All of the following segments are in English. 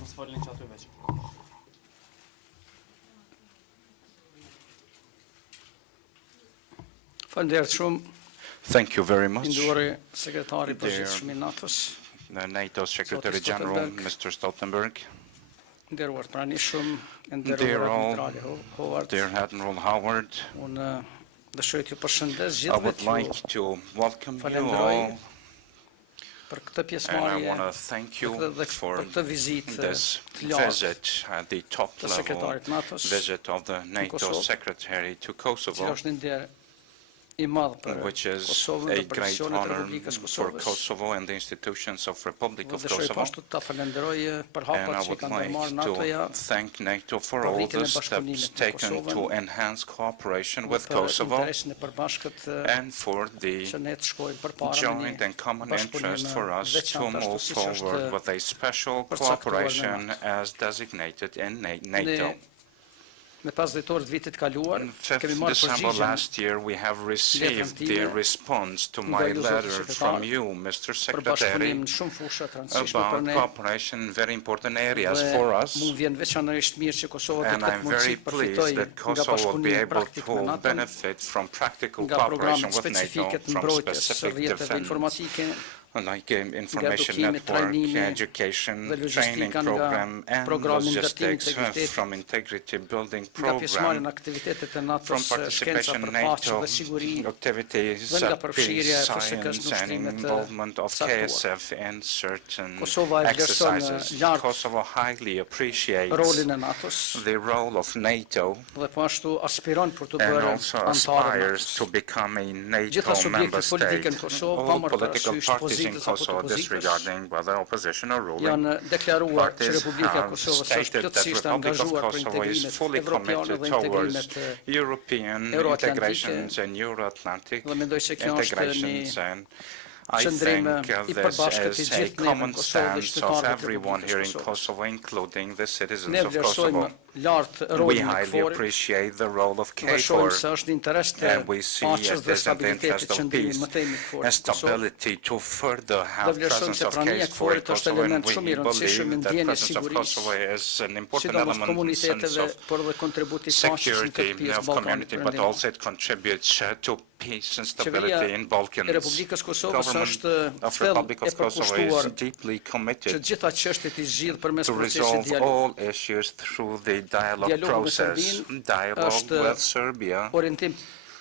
Mos folin që aty veç. Faleminderit shumë. Thank you very much. Nduari sekretari i Dear përgjithshëm i NATO-s, the NATO Secretary General, Mr. Stoltenberg, nderuar pranishëm, Dear nderuar all, admirali Howard. dear Admiral Howard, Unë dëshiroj t'ju përshëndes I gjithëve would like t'ju to welcome you falenderoj all, për këtë and I pjesëmarrje, want to thank you for për këtë vizitë this të lartë visit, the top të level sekretarit NATO-s, visit of the NATO Kosovo, Secretary to që Kosovo, është një nder I madh për which is Kosovën a dhe për great institucionet e honor Republikës for Kosovës. Kosovo and the institutions of Republic of Dëshiroj Kosovo. pashtu ta falenderoj për And hapat I që I would ka like ndërmarrë to NATO-ja thank NATO for për all rritjen the e bashkëpunimit steps me taken to Kosovën enhance cooperation dhe with për Kosovo interesin e përbashkët and for the që ne të shkojmë përpara me joint një and common bashkëpunim interest for us to veçantë ashtu move siç është forward with a special përcaktuar me cooperation NATO. as designated in NATO. Me 5 dhjetor të vitit kaluar, On kemi 5th marrë December përgjigjen last year, we have received the time response to nga my ju, Zoti letter from Sekretar, you, Mr. për Secretary, bashkëpunim në shumë fusha të rëndësishme për about ne cooperation in very important areas dhe for us. mu vjen veçanërisht mirë që Kosova And këtë I'm mundësi very të përfitojë pleased that nga Kosovo will be bashkëpunimi able praktik me to NATO, benefit from practical nga cooperation programet with NATO, specifike të from mbrojtjes së specific rrjeteve defense, informatike, like information edukimi, network, trajnimi education, dhe training logjistika nga program, and programi ndërtimi logistics integritetit, from integrity building nga pjesëmarrja në program, aktivitetet e from NATO-s, shkenca participation in për paqe NATO dhe siguri, activities, dhe nga peace, përfshirja e FSK-s në science, and ushtrimet e involvement of caktuara. KSF in certain Kosova e vlerëson exercises. lart Kosovo highly appreciates rolin e NATO-s the role of NATO dhe po ashtu aspiron për të and bërë also antarë e aspires to NATO-s. become a Gjitha NATO member subjektet politike state. në Kosovë, All pa marrë political parasysh parties in pozitës apo të Kosovo, opozitës, disregarding whether opposition or ruling janë deklaruar që parties, Republika e have Kosovës është stated that plotësisht Republic of angazhuar për Kosovo is integrimet fully evropiane committed dhe towards integrimet European euroatlantike integrations and Euro-Atlantic dhe mendoj se kjo është integrations, një and I qëndrim think I this përbashkët I is a gjithë neve common në Kosovë dhe stance of qytetarëve të everyone here in Republikës Kosovës. Kosovo, including the citizens Ne of Kosovo. vlerësojmë lart We rolin e highly KFOR-it appreciate the role of dhe shohim se KFOR, është në interes të and we see paqes it dhe is in the stabilitetit interest of qëndrimi peace më tepër and në KFOR-it në Kosovë. stability to further Dhe have vlerësojmë presence se of prania e KFOR in KFOR-it është Kosovo, and element we shumë I rëndësishëm believe në that ndjenjen e presence of Kosovo sigurisë, is an important sidomos element in the sense komuniteteve, of por dhe kontributi paqes në security këtë pjesë of Ballkanit community, but Perëndimor. also it contributes to peace and Qeveria stability in Balkans. e Republikës Kosovës Government është of thellë Republic e of Kosovo is përkushtuar deeply që committed gjitha çështjet I zgjidh përmes to procesit resolve dialogu. all issues through the dialogue Dialogu me process. Serbinë Dialogue është with Serbia orientim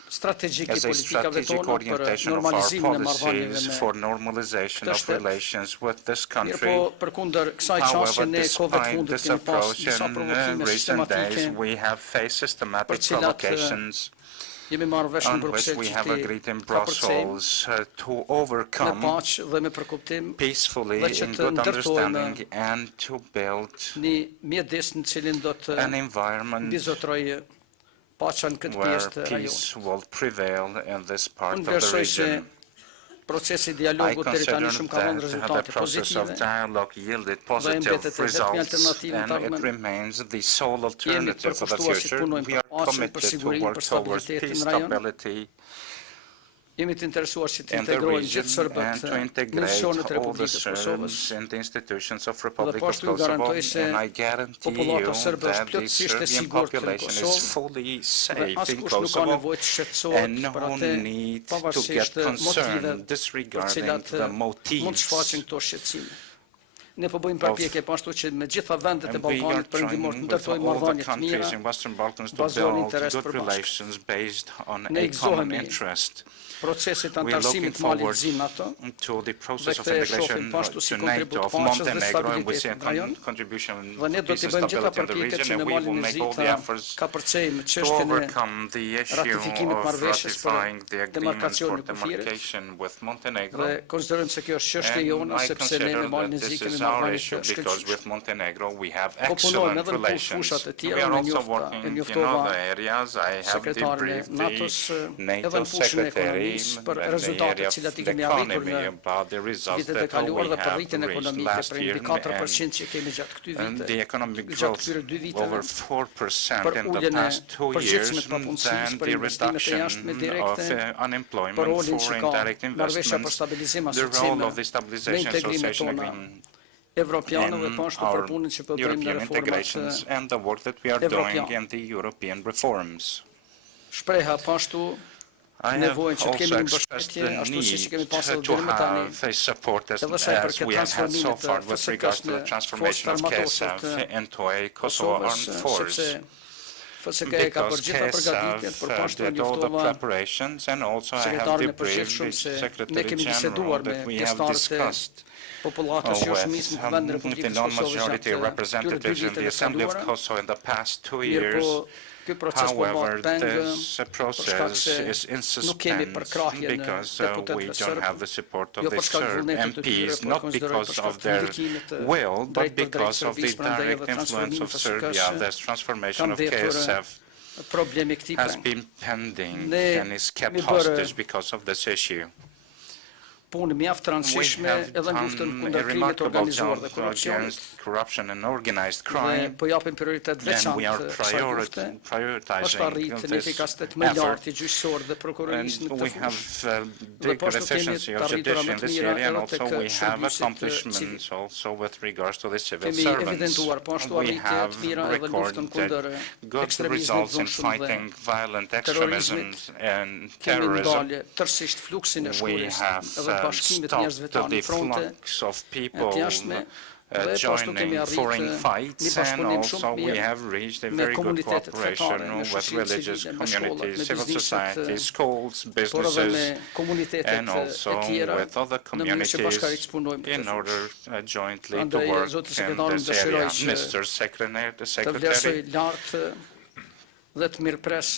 strategjik I as a politikave strategic tona për orientation of our normalizimin e marrëdhënieve policies me for normalization këtë of shtet. relations with this Mirë country. po, përkundër kësaj However, qasje ne kohëve të despite fundit this kemi pas approach, disa in provokime recent days sistematike we have faced systematic për cilat provocations jemi marrë vesh në on which Bruxelles we që have agreed in ka përcejmë Brussels to me overcome paqë dhe me përkuptim peacefully dhe që in të good ndërtojmë understanding and to build një mjedis në cilin do të an environment bizotrojë paqja në këtë where pjesë të rajonit. peace will prevail in this part Unë of the vlerësoj se region. procesi I dialogut deri consider tani shumë ka dhënë that the rezultate process of pozitive. dialogue yielded mbetet positive e vetmja results, alternativë në and të it ardhmen. remains the sole Jemi alternative for the përkushtuar si future. punojmë We për are paqen, për committed to sigurinë, work për towards stabilitetin peace, në rajon. stability Jemi të interesuar që të in the integrojmë region gjithë serbët and to në integrate institucionet e all the Republikës Kosovës. Serbs in the institutions of Dhe Republic po of ashtu ju Kosovo, garantoj se and I guarantee populata you serbe është that the plotësisht e Serbian sigurt në population is Kosovë fully dhe safe in askush nuk ka Kosovo, nevojë të shqetësohet and për no atë need to get pavarësisht motiveve concerned për disregarding cilat the mund të motives. shfaqen këto shqetësime. Ne po bëjmë përpjekje po ashtu që me gjitha vendet e And we are Ballkanit Perëndimor të trying with ndërtojmë all the marrëdhënie të countries mira, in Western Balkans to bazuar në build interes good përbashkët. relations based on Ne a common gëzohemi interest. procesit të We are looking antarësimit të Malit forward zi NATO to the process dhe of këtë e integration shohim pashtu si to NATO kontribut of paqes dhe Montenegro, and we see a stabilitetit në rajon. contribution Dhe ne to do peace t'i and bëjmë gjitha stability in the përpjekjet region, që and në we will Malin e make Zi all the ta efforts ka përcejmë to çështjen e overcome the issue ratifikimit of marrëveshjes për ratifying the agreement demarkacionin for e kufirit. demarcation with Montenegro. Dhe konsiderojmë se kjo është çështje And jona I sepse ne consider me Malin e that Zi this kemi is our marrëdhënie issue të because shkëlqyeshme. with Montenegro we have Po punojmë excellent edhe në relations. fushat e We tjera, are ne also njofta working e in njoftova other areas. I have sekretarin e debriefed NATO-s the edhe NATO në fushën e Secretary ekonomisë për in the rezultatet area të of cilat I the kemi arritur economy në about the results vitet e that kaluar we dhe për have rritjen reached ekonomike last për year, mbi 4% që kemi gjatë këtyre and the viteve, economic gjatë growth këtyre 2 viteve, over 4% për in the uljen e past 2 years, përgjithshme të papunësisë, then për the investimet e reduction jashtme of direkte, unemployment për rolin for që ka indirect marrëveshja për investments, stabilizim the role asociime of the me stabilization integrimet association tona agreement Evropianëve in po ashtu our për punën që po bëjmë në European reformat integrations and the work that we are doing Evropian. in the European reforms. Shpreha po ashtu I have nevojën që të kemi also një expressed mbështetje the ashtu siç need kemi pasur to deri më tani. have a support as Edhe sa i we përket have had so transformimit far të with regards to the FSK-s në transformation of forcët armatose KSF të into a Kosovo Kosovës, armed force. sepse FSK e ka Because bërë gjitha përgatitjet, për KSF pashtu did all the njoftova preparations, and also I have sekretarin e debriefed përgjithshëm the se ne Secretary kemi General biseduar me that we have pjesëtarët e discussed popullatës që është with misë në Vendin e the Republikës Kosovës non-majority gjatë këtyre dy representatives in the viteve të Assembly of kaluara. Kosovo in the past 2 Mirë po, years. ky proces po However, bëhet peng this për shkak process se is in nuk kemi suspense përkrahjen e because we deputetëve don't serb, have the support of jo the për shkak të Serb vullnetit të tyre, MPs, por not konsideroj për because shkak of të their ndikimit të will, but drejt për drejt because of the Serbisë, prandaj direct edhe influence of transformimi Serbia. FSK-s This transformation kanë of vjetur KSF problemi këtij has peng. been pending Ne and is kept mi bërë hostage because of this issue. punë mjaft të We rëndësishme have edhe në luftën done a kundër krimit remarkable organizuar job dhe korrupsionit. against corruption and organized Dhe crime, po japim prioritet and we are veçantë kësaj lufte. Është prioritizing arrit në this efikasitet më effort. lartë i gjyqësor dhe prokurorisë në And këtë we have fushë. Dhe great po ashtu kemi efficiency të of arritura judiciary më in të this mira area, and edhe also tek we have shërbimet civil. accomplishments also with regards to the civil Kemi servants. evidentuar po ashtu We arritje have të mira edhe luftën kundër recorded good ekstremizmit results in dhunshëm dhe fighting violent terrorizmit. extremism and Kemi terrorism. ndalë tërësisht fluksin e We shkurisë have edhe bashkimit të njerëzve stopped tanë the në fronte flux of e people të jashtme dhe po ashtu kemi joining foreign arritë një fights, and bashkëpunim also shumë we mirë have reached a me very good komunitetet fetare, cooperation me with shoqërinë religious civile, me shkollat, communities, me civil bizneset, society, schools, por edhe businesses, me komunitetet and also e tjera with other në mënyrë që bashkërisht communities punojmë këtë in fushë. order jointly to Prandaj, work zoti in sekretar, this dëshiroj area. që Mr. të Secretary, vlerësoj lartë dhe të mirëpres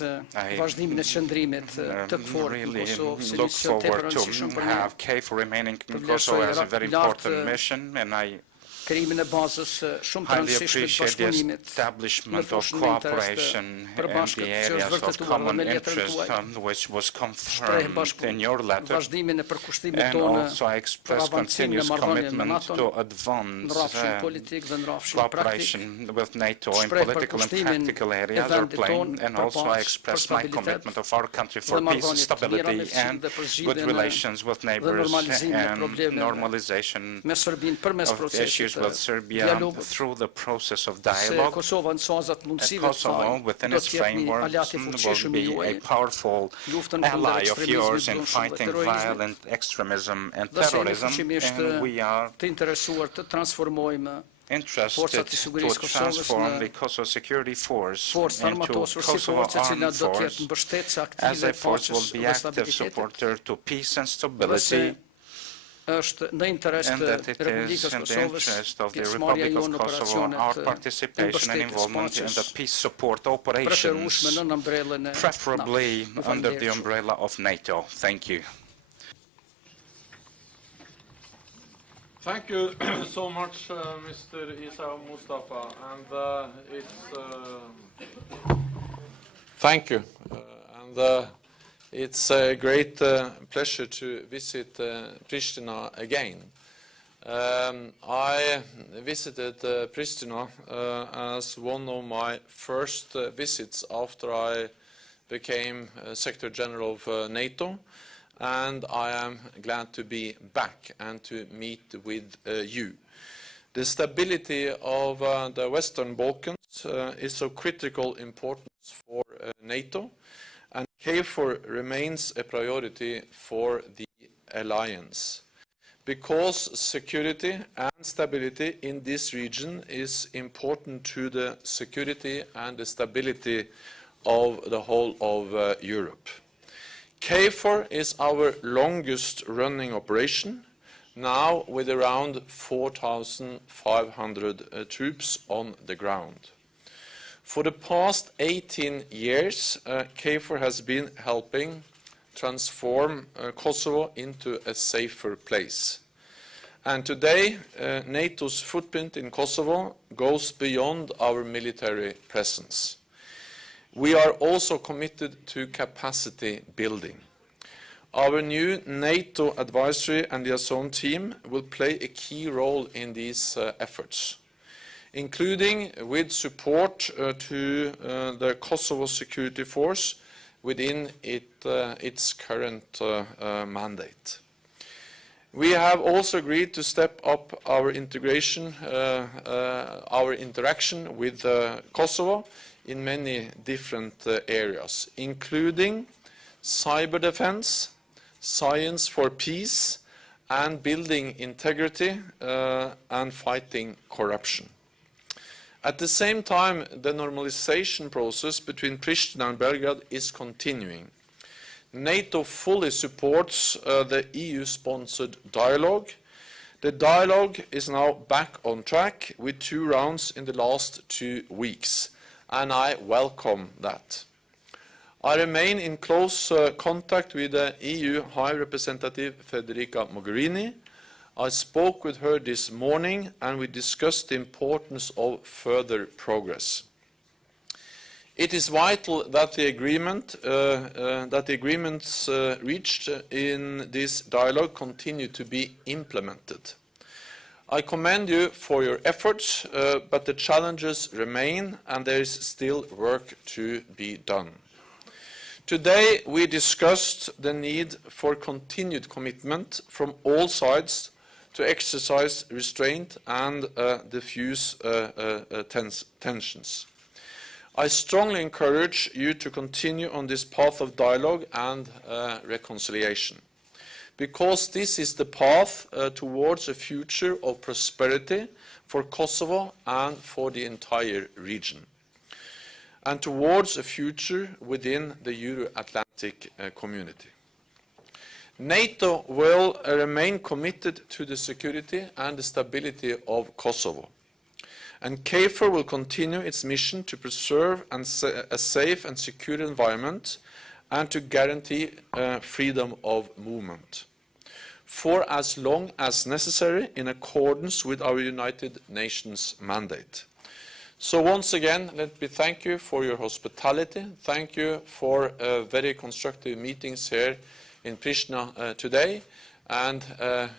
vazhdimin e qëndrimit të KFOR në really Kosovë, si look mision tepër forward to rëndësishëm për ne. have KFOR remaining in Të Kosovo as a vlerësoj very lartë important mission, and I krijimin e bazës shumë të highly rëndësishme të appreciate the bashkëpunimit në establishment of fushën e interesit cooperation in përbashkët the që është areas of vërtetuar dhe common me letrën interest, tuaj. which was Shpreh confirmed bashku in your letter, vazhdimin e përkushtimit and tonë also I për express avancimin e continuous marrëdhënieve me commitment NATO to në advance rrafshin politik dhe në rrafshin praktik. cooperation with NATO in Shpreh political and përkushtimin practical e areas are vendit plain, tonë and për also I paqe, për express my stabilitet commitment of our country for dhe peace, marrëdhënie të mira me stability, Shqipërinë and dhe good përzgjidhjen relations with dhe neighbors, normalizimin e and problemeve normalization me Serbinë përmes of issues procesit with të Serbia dialogut. through the process of Se dialogue. Kosova në sazat And mundësive të Kosovo, saj within do its të jetë një framework, aleat i will fuqishëm i be juaj a powerful luftën kundër ally of yours ekstremizmit in dhunshëm dhe fighting terrorizmit. violent extremism and Dhe se jemi terrorism, fuqimisht and we are të interesuar të transformojmë interested forcat e to sigurisë Kosovës transform në the Kosovo Security Force forcë into armatosur si Kosovo forcë e cila Armed do të jetë Force mbështetëse as aktive a force will paqes be dhe active stabilitetit. supporter to peace and Dhe se stability, është në interes and të that it Republikës is in the Kosovës interest of the pjesëmarrja Republic of jonë në Kosovo, our operacionet participation and involvement in the peace support preferueshme operations, në ambrellën e preferably NATO. under the umbrella of NATO. Thank you. Thank you so much, Mr. Isa Mustafa, and thank you. It's a great pleasure to visit Pristina again. I visited Pristina as one of my first visits after I became Secretary General of NATO, and I am glad to be back and to meet with you. The stability of the Western Balkans is of critical importance for NATO, and KFOR remains a priority for the alliance. Because security and stability in this region is important to the security and the stability of the whole of Europe. KFOR is our longest running operation, now with around 4,500 troops on the ground. For the past 18 years, KFOR has been helping transform Kosovo into a safer place. And today, NATO's footprint in Kosovo goes beyond our military presence. We are also committed to capacity building. Our new NATO advisory and liaison team will play a key role in these efforts, including with support to the Kosovo Security Force within its current mandate. We have also agreed to step up our interaction with Kosovo in many different areas, including cyber defense, science for peace, and building integrity and fighting corruption. At the same time, the normalization process between Pristina and Belgrade is continuing. NATO fully supports the EU-sponsored dialogue. The dialogue is now back on track with 2 rounds in the last 2 weeks, and I welcome that. I remain in close contact with the EU High Representative Federica Mogherini. I spoke with her this morning and we discussed the importance of further progress. It is vital that the agreements reached in this dialogue continue to be implemented. I commend you for your efforts, but the challenges remain and there is still work to be done. Today we discussed the need for continued commitment from all sides to exercise restraint and diffuse tensions. I strongly encourage you to continue on this path of dialogue and reconciliation, because this is the path towards a future of prosperity for Kosovo and for the entire region, and towards a future within the Euro-Atlantic community. NATO will remain committed to the security and the stability of Kosovo. And KFOR will continue its mission to preserve a safe and secure environment and to guarantee freedom of movement for as long as necessary in accordance with our United Nations mandate. So once again, let me thank you for your hospitality. Thank you for very constructive meetings here in Pristina today. And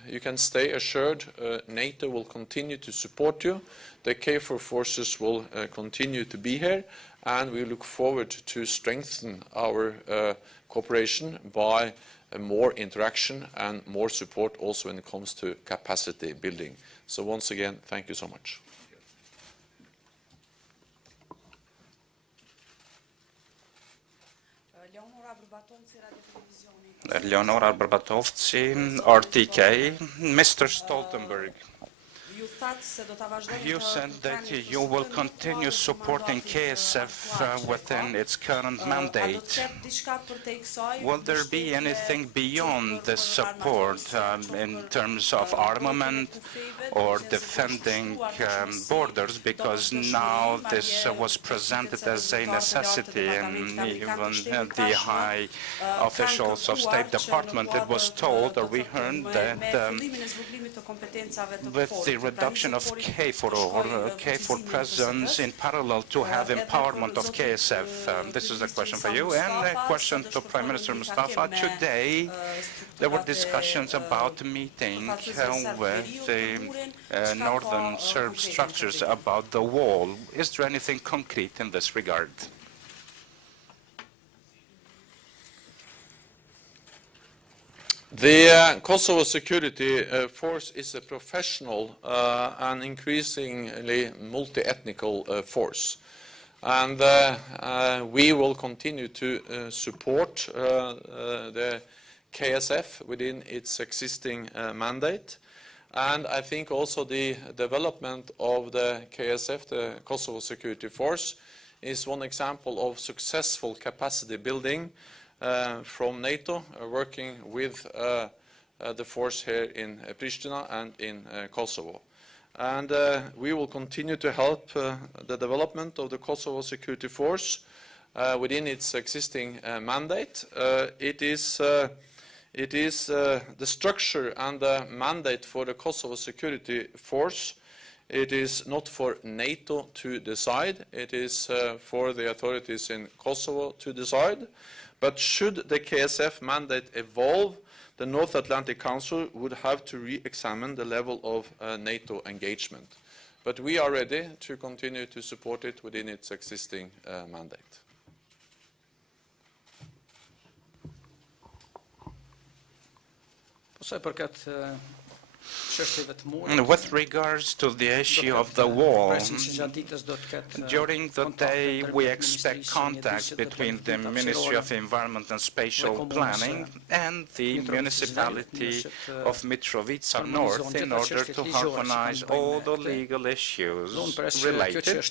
you can stay assured NATO will continue to support you. The KFOR forces will continue to be here, and we look forward to strengthen our cooperation by more interaction and more support also when it comes to capacity building. So once again, thank you so much. Leonora Barbatovci, RTK, Mr. Stoltenberg. You said that you will continue supporting KSF within its current mandate. Will there be anything beyond this support in terms of armament or defending borders? Because now this was presented as a necessity, and even the high officials of State Department, it was told, or we heard, that with the reduction of KFOR or KFOR presence in parallel to have empowerment of KSF. This is a question for you, and a question to Prime Minister Mustafa. Today there were discussions about meeting with the northern Serb structures about the wall. Is there anything concrete in this regard? The Kosovo Security Force is a professional and increasingly multi-ethnical force. And we will continue to support the KSF within its existing mandate. And I think also the development of the KSF, the Kosovo Security Force, is one example of successful capacity building from NATO, working with the force here in Pristina and in Kosovo. And we will continue to help the development of the Kosovo Security Force within its existing mandate. It is the structure and the mandate for the Kosovo Security Force. It is not for NATO to decide. It is for the authorities in Kosovo to decide. But should the KSF mandate evolve, the North Atlantic Council would have to re-examine the level of NATO engagement. But we are ready to continue to support it within its existing mandate. With regards to the issue of the wall, during the day we expect contact between the Ministry of Environment and Spatial Planning and the municipality of Mitrovica North in order to harmonize all the legal issues related.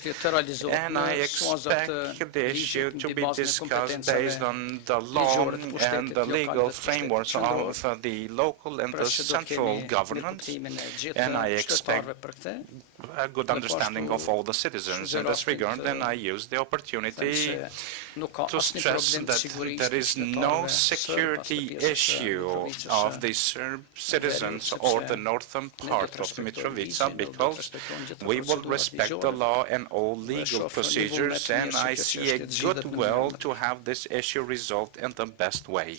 And I expect the issue to be discussed based on the law and the legal frameworks of the local and the central government. And I expect a good understanding of all the citizens in this regard, and I use the opportunity to stress that there is no security issue of the Serb citizens or the northern part of Mitrovica, because we will respect the law and all legal procedures, and I see a good will to have this issue resolved in the best way.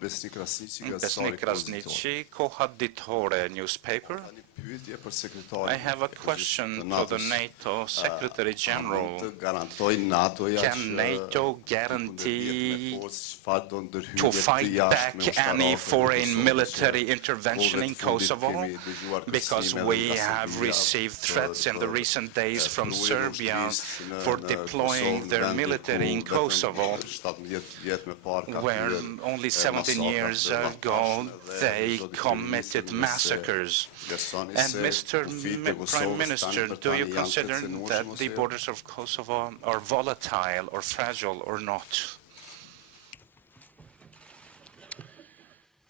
Besnik Krasniqi, Kohaditore newspaper. I have a question to the NATO Secretary General. Can NATO guarantee to fight back any foreign military intervention in Kosovo? Because we have received threats in the recent days from Serbia for deploying their military in Kosovo, where only 17 years ago they committed massacres. And Mr. Prime Minister, do you consider that the borders of Kosovo are volatile or fragile or not?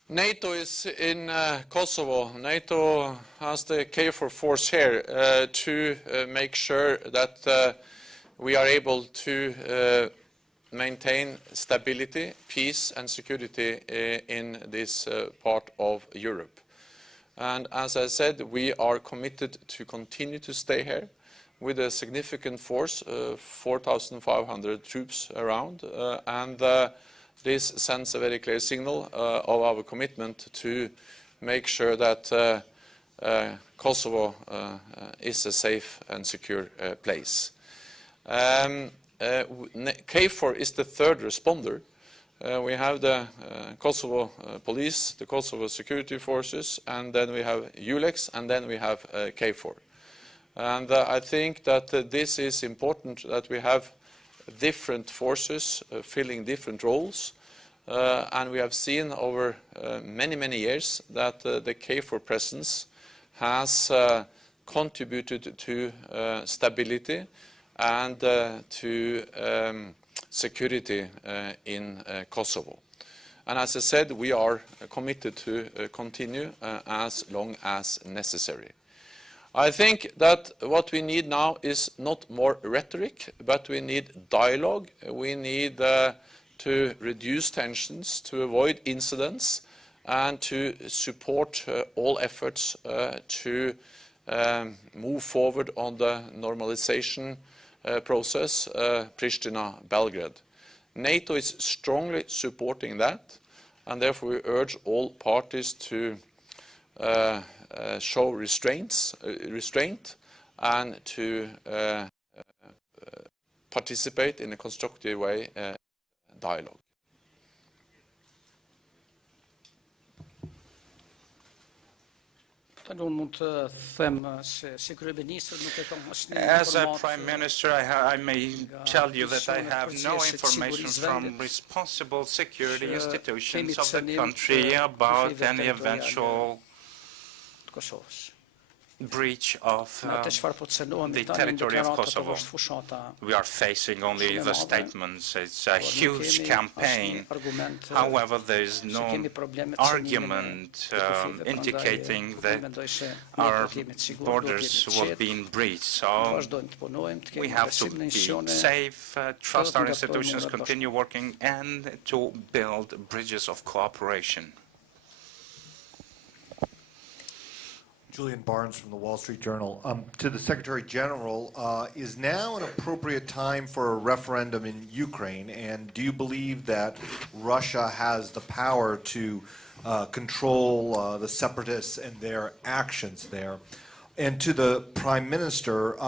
NATO is in Kosovo. NATO has the KFOR force here to make sure that we are able to maintain stability, peace and security in this part of Europe. And as I said, we are committed to continue to stay here with a significant force, 4,500 troops around, and this sends a very clear signal of our commitment to make sure that Kosovo is a safe and secure place. KFOR is the third responder. We have the Kosovo police, the Kosovo security forces, and then we have ULEX, and then we have KFOR. And I think that this is important, that we have different forces filling different roles. And we have seen over many years that the KFOR presence has contributed to stability and to security in Kosovo. And as I said, we are committed to continue as long as necessary. I think that what we need now is not more rhetoric, but we need dialogue. We need to reduce tensions, to avoid incidents, and to support all efforts to move forward on the normalization process, Pristina-Belgrade. NATO is strongly supporting that, and therefore we urge all parties to show restraint and to participate in a constructive way dialogue. As a Prime Minister, I may tell you that I have no information from responsible security institutions of the country about any eventual breach of the territory of Kosovo. We are facing only the statements. It's a huge campaign. However, there is no argument indicating that our borders will be breached. So we have to be safe, trust our institutions, continue working, and to build bridges of cooperation. Julian Barnes from the Wall Street Journal. To the Secretary General, is now an appropriate time for a referendum in Ukraine? And do you believe that Russia has the power to control the separatists and their actions there? And to the Prime Minister,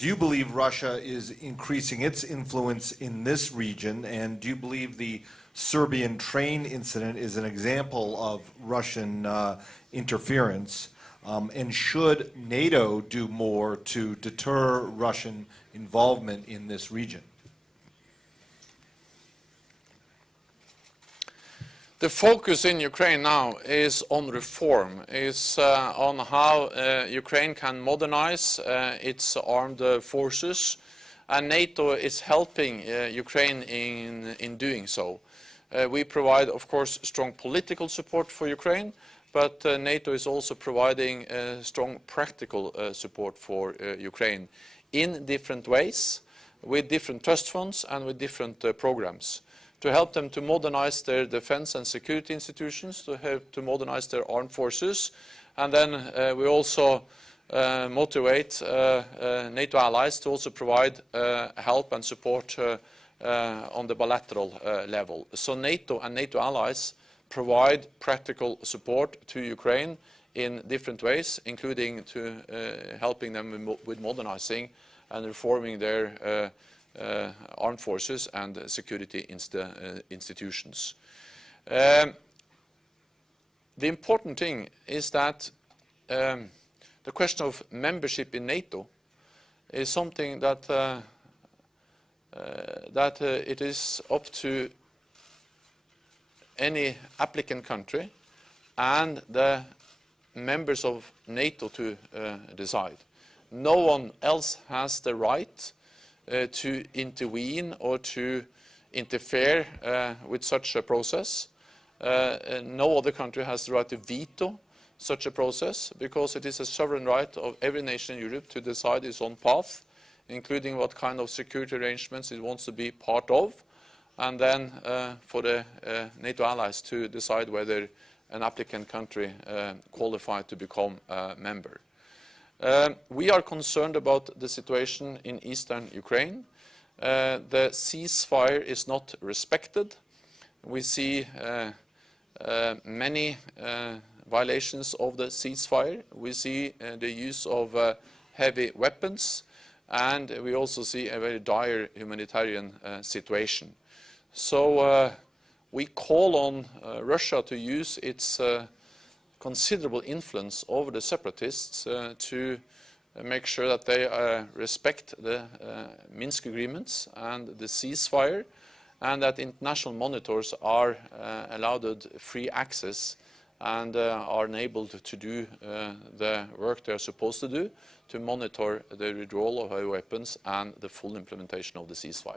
Do you believe Russia is increasing its influence in this region, and do you believe the Serbian train incident is an example of Russian interference? And should NATO do more to deter Russian involvement in this region? The focus in Ukraine now is on reform, is on how Ukraine can modernize its armed forces, and NATO is helping Ukraine in doing so. We provide, of course, strong political support for Ukraine, but NATO is also providing strong practical support for Ukraine in different ways, with different trust funds and with different programs, to help them to modernize their defense and security institutions, to help to modernize their armed forces. And then we also motivate NATO allies to also provide help and support on the bilateral level. So NATO and NATO allies provide practical support to Ukraine in different ways, including to helping them with modernizing and reforming their armed forces and security institutions. The important thing is that the question of membership in NATO is something that it is up to any applicant country and the members of NATO to decide. No one else has the right to intervene or to interfere with such a process. No other country has the right to veto such a process, because it is a sovereign right of every nation in Europe to decide its own path, including what kind of security arrangements it wants to be part of, and then for the NATO allies to decide whether an applicant country qualified to become a member. We are concerned about the situation in eastern Ukraine. The ceasefire is not respected. We see many violations of the ceasefire. We see the use of heavy weapons, and we also see a very dire humanitarian situation. So we call on Russia to use its considerable influence over the separatists to make sure that they respect the Minsk agreements and the ceasefire, and that international monitors are allowed free access and are enabled to do the work they are supposed to do to monitor the withdrawal of heavy weapons and the full implementation of the ceasefire.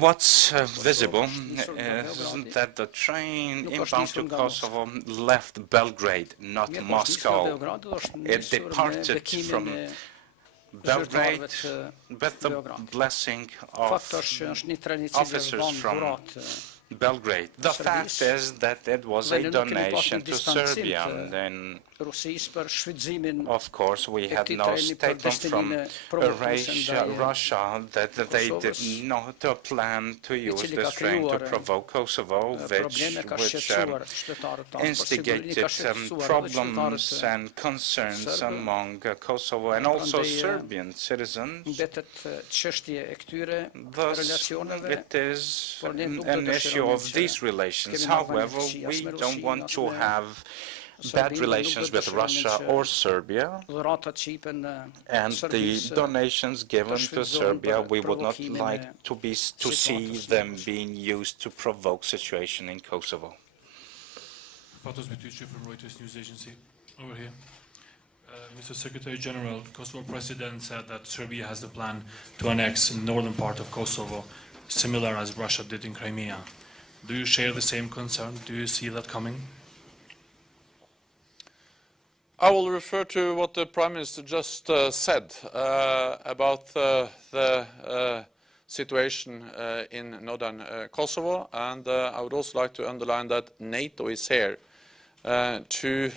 What's visible is that the train inbound to Kosovo left Belgrade, not Moscow. It departed from Belgrade with the blessing of officers from Belgrade. The fact is that it was a donation to Serbia, and then, of course, we had no statement from Russia that they did not plan to use this train to provoke Kosovo, which instigated problems and concerns among Kosovo and also Serbian citizens. Thus, it is an issue of these relations. However, we don't want to have bad relations with Russia or Serbia, and the donations given to Serbia, we would not like to see them being used to provoke situation in Kosovo. Fatos Bitucci from Reuters News Agency, over here. Mr. Secretary General, Kosovo President said that Serbia has the plan to annex the northern part of Kosovo, similar as Russia did in Crimea. Do you share the same concern? Do you see that coming? I will refer to what the Prime Minister just said about the situation in northern Kosovo, and I would also like to underline that NATO is here to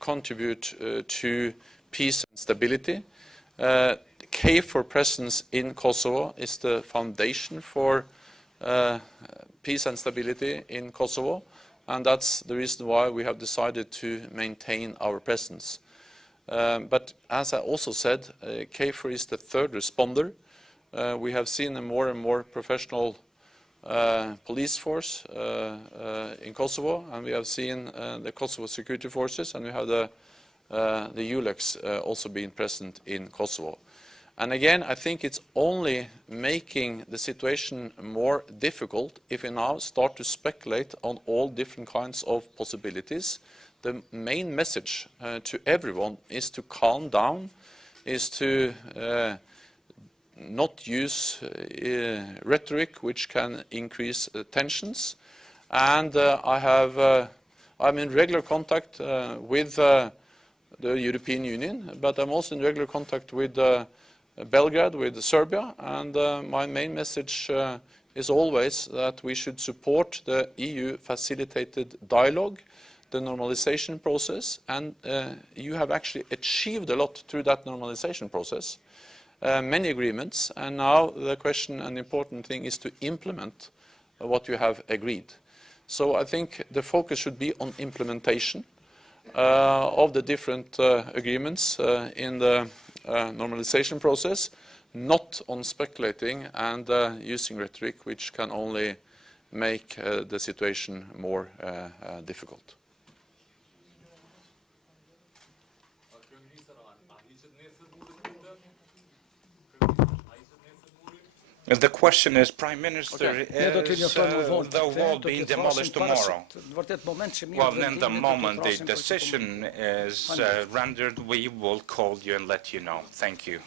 contribute to peace and stability. KFOR presence in Kosovo is the foundation for peace and stability in Kosovo, and that's the reason why we have decided to maintain our presence. But as I also said, KFOR is the third responder. We have seen a more and more professional police force in Kosovo, and we have seen the Kosovo security forces, and we have the ULEX also being present in Kosovo. And again, I think it's only making the situation more difficult if we now start to speculate on all different kinds of possibilities. The main message to everyone is to calm down, is to not use rhetoric which can increase tensions. And I'm in regular contact with the European Union, but I'm also in regular contact with Belgrade, with Serbia, and my main message is always that we should support the EU-facilitated dialogue, the normalization process, and you have actually achieved a lot through that normalization process, many agreements, and now the question and the important thing is to implement what you have agreed. So I think the focus should be on implementation of the different agreements in the normalization process, not on speculating and using rhetoric which can only make the situation more difficult. The question is, Prime Minister, is the wall being demolished tomorrow? Well, in the moment the decision is rendered, we will call you and let you know. Thank you.